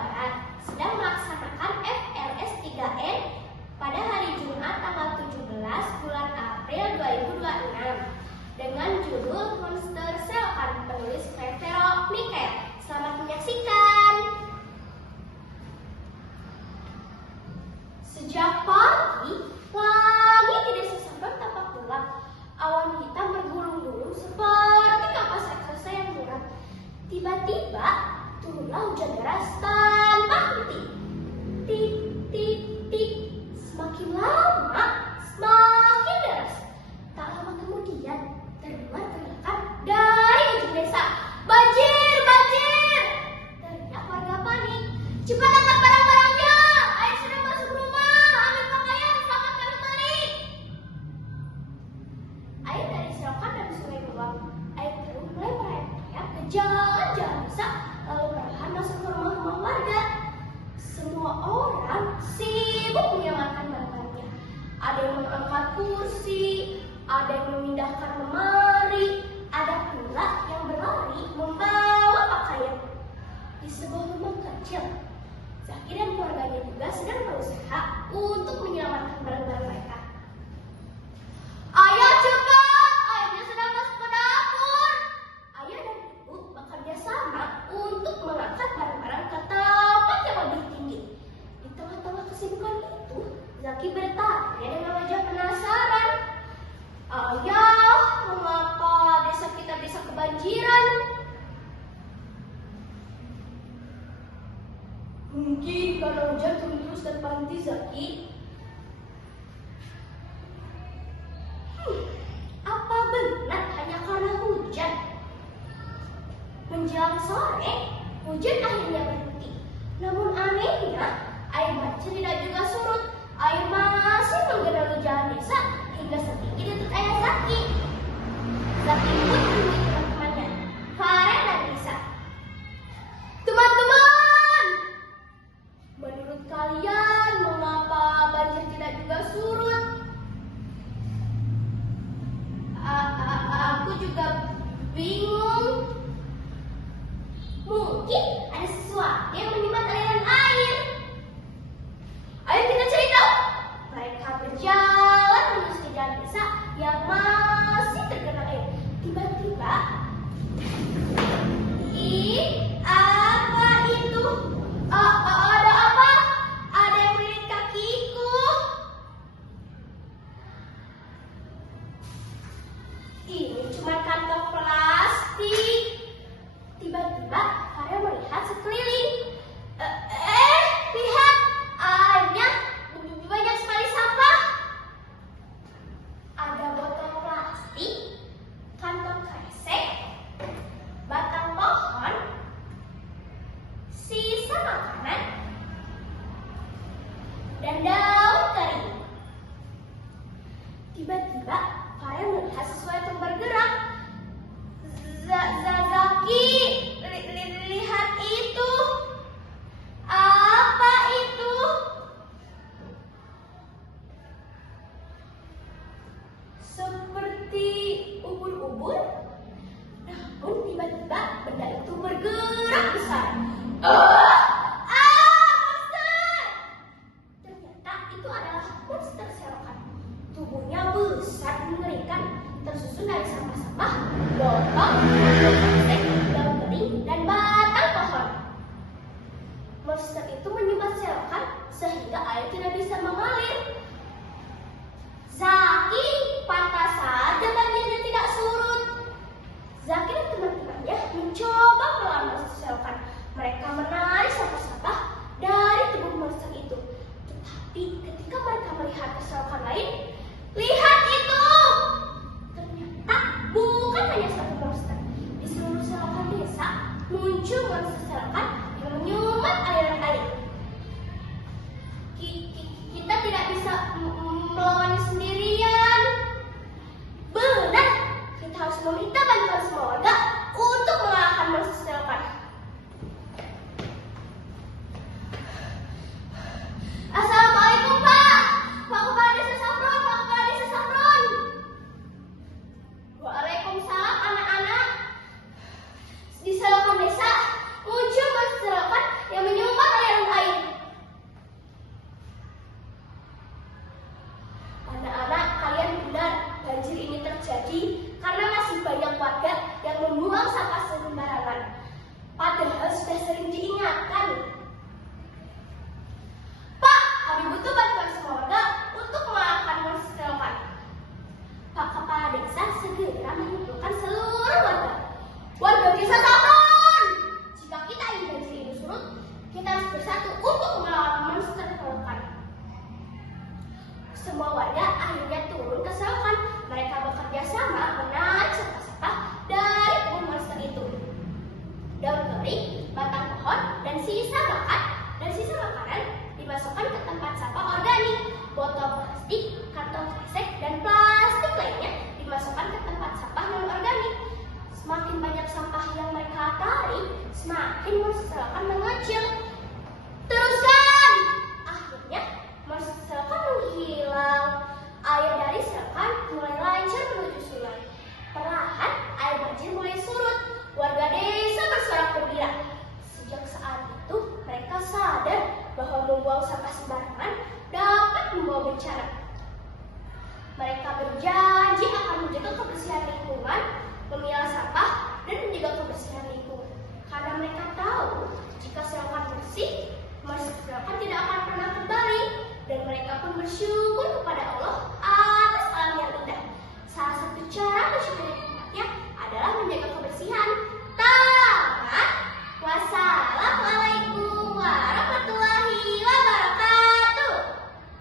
Barat sedang melaksanakan FLS 3N pada hari Jumat tanggal 17 bulan April 2026 dengan judul Monster Selokan, penulis Vero Mikel. Selamat menyaksikan. Sejak pagi, langit di desa Sabang tampak gelap. Awan hitam bergulung-gulung seperti kapas raksasa yang muram. Tiba-tiba turunlah hujan deras tanpa henti. Tik, tik, tik. Semakin lama, semakin deras. Tak lama kemudian, terdengar teriakan dari ujung desa. Banjir, banjir! Teriak warga panik. Cepat angkat barang-barangnya! Air sudah masuk rumah! Ambil pakaian, selamatkan lemari! Air dari selokan dan sungai meluap. Air keruh mulai merayap-rayap ke jalan-jalan desa, lalu perlahan masuk ke rumah-rumah warga. Semua orang sibuk menyelamatkan barang-barangnya. Ada yang mengangkat kursi, ada yang memindahkan lemari, ada pula yang berlari membawa pakaian. Di sebuah rumah kecil, Zaki dan keluarganya juga sedang berusaha untuk menyelamatkan barang-barang mereka. Ayah cepat, airnya sedang masuk ke dapur. Ayah dan ibu bekerja sama untuk mengangkat barang-barang ke tempat yang lebih tinggi. Di tengah-tengah kesibukan itu, Zaki bertanya dengan wajah penasaran. Ayah, mengapa desa kita bisa kebanjiran? Mungkin karena hujan turun terus dan berhenti, Zaki. Apa benar hanya karena hujan? Menjelang sore, hujan akhirnya berhenti. Namun anehnya, air banjir tidak juga surut. Air masih menggenangi jalan desa hingga setinggi lutut ayah Zaki. Zaki pun menemui teman-temannya, Farel dan Lisa. Teman-teman, menurut kalian mengapa banjir tidak juga surut? Aku juga bingung. Mungkin ada sesuatu yang menyumbat aliran air. Ayo kita cari tahu. Mereka berjalan menuju ke jalan desa yang masih tergenang air. Tiba-tiba, apa itu? Ada apa? Ada yang melilit kakiku. Ini cuma kantong plastik. Tiba-tiba, Farel melihat sekeliling. Lihat, airnya banyak sekali sampah. Ada botol plastik, kantong kresek, batang pohon, sisa makanan, dan daun kering. Tiba-tiba, Farel melihat sesuatu yang bergerak. Zaki, lihat itu. Apa itu? Seperti ubur-ubur. Namun tiba-tiba benda itu bergerak besar. Monster! Ternyata itu adalah monster selokan. Tubuhnya besar mengerikan, tersusun dari sampah-sampah, botol, plastik, daun kering, dan batang pohon. Monster itu menyumbat selokan sehingga air tidak bisa mengalir. Zaki, patah saja banjirnya tidak surut. Zaki dan teman-temannya mencoba melawan monster selokan. Mereka menarik sampah-sampah dari tubuh monster itu. Tetapi ketika mereka melihat selokan lain, lihat itu! Ternyata bukan hanya satu monster. Di seluruh selokan desa muncul monster selokan yang menyumbat aliran air. Kita tidak bisa melawannya sendirian. Benar, kita harus meminta bantuan semua warga untuk mengalahkan monster selokan. bersatu untuk melawan monster selokan. Semua warga akhirnya turun ke selokan. Mereka bekerja sama menarik sampah-sampah dari kebun monster itu. Daun kering, batang pohon, dan sisa makanan dimasukkan ke tempat sampah organik. Botol plastik, kantong kresek, dan plastik lainnya dimasukkan ke tempat sampah non-organik. Semakin banyak sampah yang mereka tarik, semakin monster selokan mengecil. Teruskan! Akhirnya, monster selokan menghilang. Air dari selokan mulai lancar menuju sungai. Perlahan, air banjir mulai surut. Warga desa bersorak gembira. Sejak saat itu, mereka sadar bahwa membuang sampah sembarangan dapat membawa bencana. Mereka berjanji akan menjaga kebersihan lingkungan, memilah sampah, dan menjaga kebersihan lingkungan. Karena mereka tahu, jika selokan bersih, monster selokan tidak akan pernah kembali, dan mereka pun bersyukur